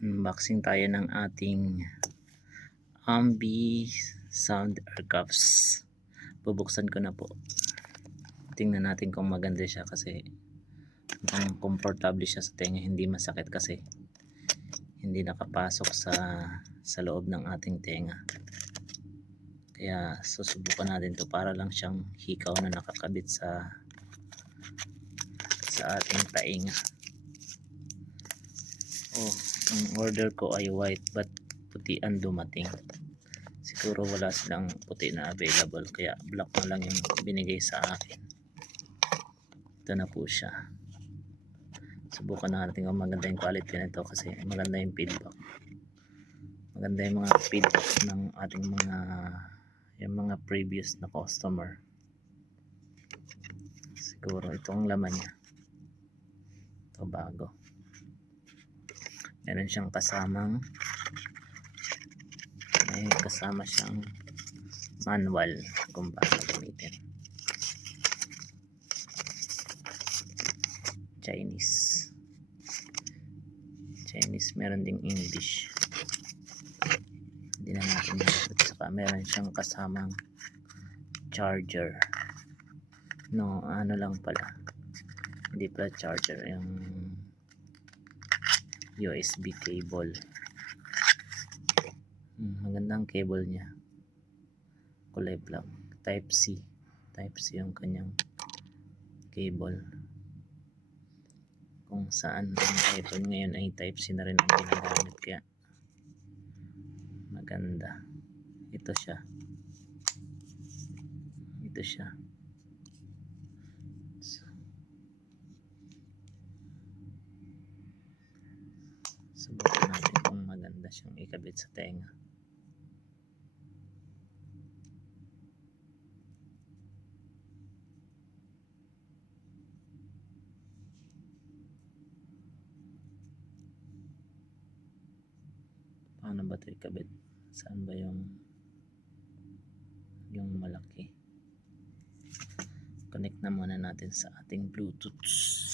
Unboxing tayo ng ating Ambi Sound Aircuffs. Bubuksan ko na po. Tingnan natin kung maganda siya kasi ang komportable siya sa tenga, hindi masakit kasi hindi nakapasok sa loob ng ating tenga. Kaya susubukan natin to para lang siyang hikaw na nakakabit sa ating tainga. Oh, ang order ko ay white but puti ang dumating. Siguro wala silang puti na available kaya black na lang yung binigay sa akin. Ito na po siya. Subukan natin kung maganda yung quality nito kasi maganda yung feedback. Maganda yung mga feedback ng ating mga previous na customer. Siguro itong laman niya. Ito bago. Meron siyang kasama siyang manual kung paano gamitin. Chinese, meron ding English. Hindi na natin at saka meron siyang kasamang charger. No, ano lang pala, hindi pala charger, yung USB cable. Magandang cable niya, kulay black, type C yung kanyang cable. Kung saan ang iPhone ngayon ay type C na rin ang ginagamit, kaya maganda. Ito siya. Subukan natin kung maganda siyang ikabit sa tenga. Paano ba ito ikabit? Saan ba yung malaki? Connect na muna natin sa ating Bluetooth.